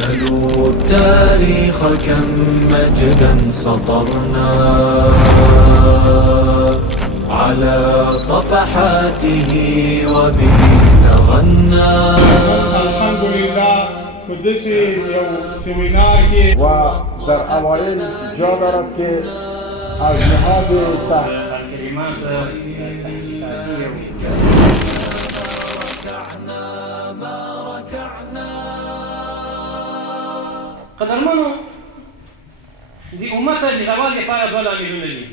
سلوا التاريخ كم مجدا سطرنا على صفحاته وبه تغنى. الحمد لله په داسې یو سیمینار کې و در اوایل جا دارد که از نهاد کلمات قدرمنو د امت د زوال لپاره دوه لاملونه دي.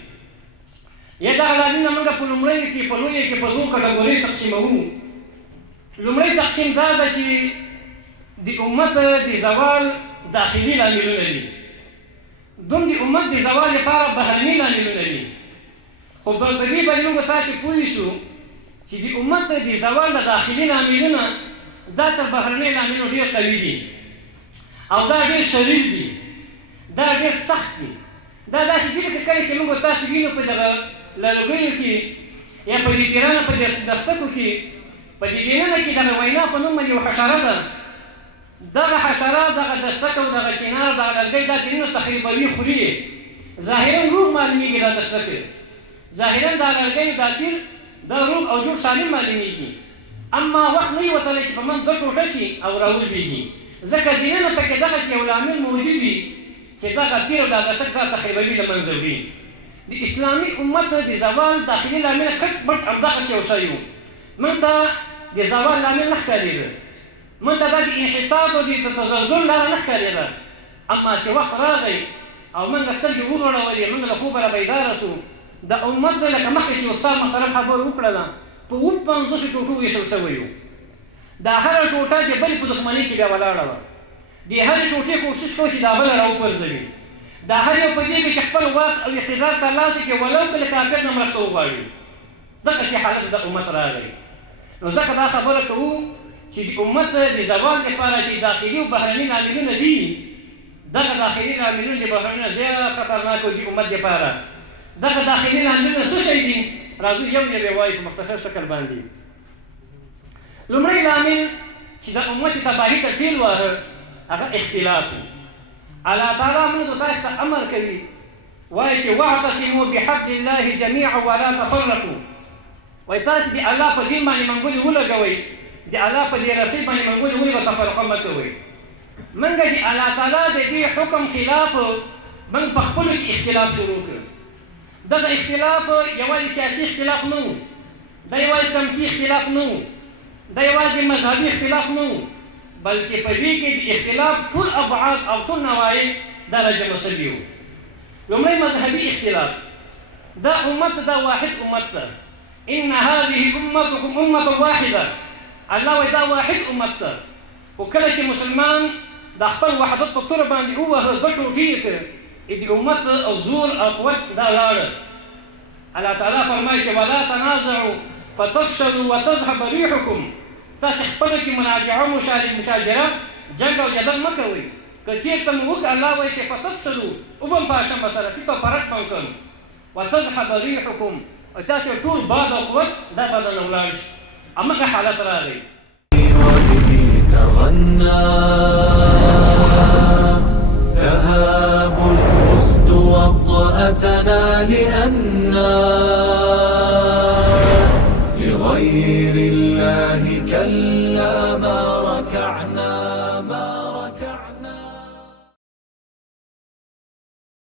یا دغه لاملونه موږ په لومړیو کې په لویو کې په دوو کټګوریو تقسیموو. لومړی تقسیم دا ده چې د امت د زوال داخلي لاملونه دي، دوم د امت د زوال لپاره بهرني لاملونه دي. خو په دې باندې موږ تاسو پوه شو چې د امت د زوال د داخلي لاملونه دا تر بهرني لاملونو ډېر قوي دي او دا ډېر شریر دي، دا ډېر سخت دي. دا داسې دي لکه کله چې موږ تاسو وینو په دغه لرګیو کې یا په دې تیرانه په دې دستکو کې په دې دینه کې دغه وینا په نوم باندې یو حشره ده. دغه حشره دغه دستک او دغه چینار دغه لرګی دا تیرونه تخریبوي، خوري. ظاهرا روغ معلومیږي دا دستک، ظاهرا دا لرګی دا تیر دا روغ او جوړ سالم معلومیږي، اما وخت نه وي وتلی چې په من دوه ټوټه شي او راولوېږي. ځکه دینه پکې دغسې یو لامل موجود وي چې دغه تیر او دا دستک دا تخریبوي له منځه وړي. د اسلامي امت د زوال داخلي لامل کټ مټ همدغسې یو شی و. موږ ته د زوال لامل نه ښکارېده، موږ ته دا د انحطاط او د تزلزل لاره نه ښکارېده. اما چې وخت راغی او موږ سترګې وغړولې، موږ له خوبه را بیداره سو، د امت لکه مخکې چې استاد محترم خبره وکړله په 50 ټوټو ویشل شوی و. دا هره ټوټه د بلې په دښمنۍ کې بیا ولاړه وه. د هرې ټوټې کوشش کوي چې دا بله راوپرځوي. دا هر یو په دې کې چې خپل واک او اقتدار ترلاسه کړي ولو که له کافر نه مرسته وغواړي. دغسې حالت د امت راغی. نو ځکه دا خبره کوو چې د امت د زوال لپاره چې داخلي او بهرني لاملونه دي، دغه داخلي لاملونه د بهرني زیات خطرناک دي امت لپاره. دغه داخلي لاملونه څه شی دي؟ راځو یو یې ووایو په مختصر شکل باندې. لومړی لامل چې د امت تباهي ته ټیل واهه هغه اختلاف و. الله تعالی موږ تاسو ته امر کوي، وایي چې واعتصموا بحبل الله جمیعا ولا تفرقوا. وایي تاسو د الله په دین باندې منګولې ولګوئ، د الله په دې رسۍ باندې منګولې ولې به تفرقه مه کوئ. موږ د الله تعالی د دې حکم خلاف موږ په خپلو کې اختلاف شروع کړ. دغه اختلاف یوازې سیاسي اختلاف نه و، دا یوازې سمتي اختلاف نه و، دا یوازې مذهبي اختلاف نه و، بلکې په دې کې د اختلاف ټول ابعاد او ټول نواحي دا راجمع شوي وو. لومړی مذهبي اختلاف، دا امت دا واحد امت ده، ان هذه امتكم امه واحده. الله وایي دا واحد امت ده. خو کله چې مسلمان د خپل وحدت په طور باندې ووهه، دوه ټوټې یې کړ، د امت زور او قوت دا لاړه. الله تعالی فرمایي چې ولا تنازعوا فتفشلوا وتذهب ريحكم. تاسو خپل کې منازعه او مشاجره جنګ او جدل مه کوئ. که چېرته مو وکړه الله وایي چې فتفشلوا وبم پاشه مسله ټیټه فرق به وکړ وتذهب ريحكم، او تاسو ټول باد او قوت دا بدله ولاړ شي. همغه حالت راغی. وبه تغنى تهاب الأسد وطأتنا لأننا لغير الله كلا ما ركعنا.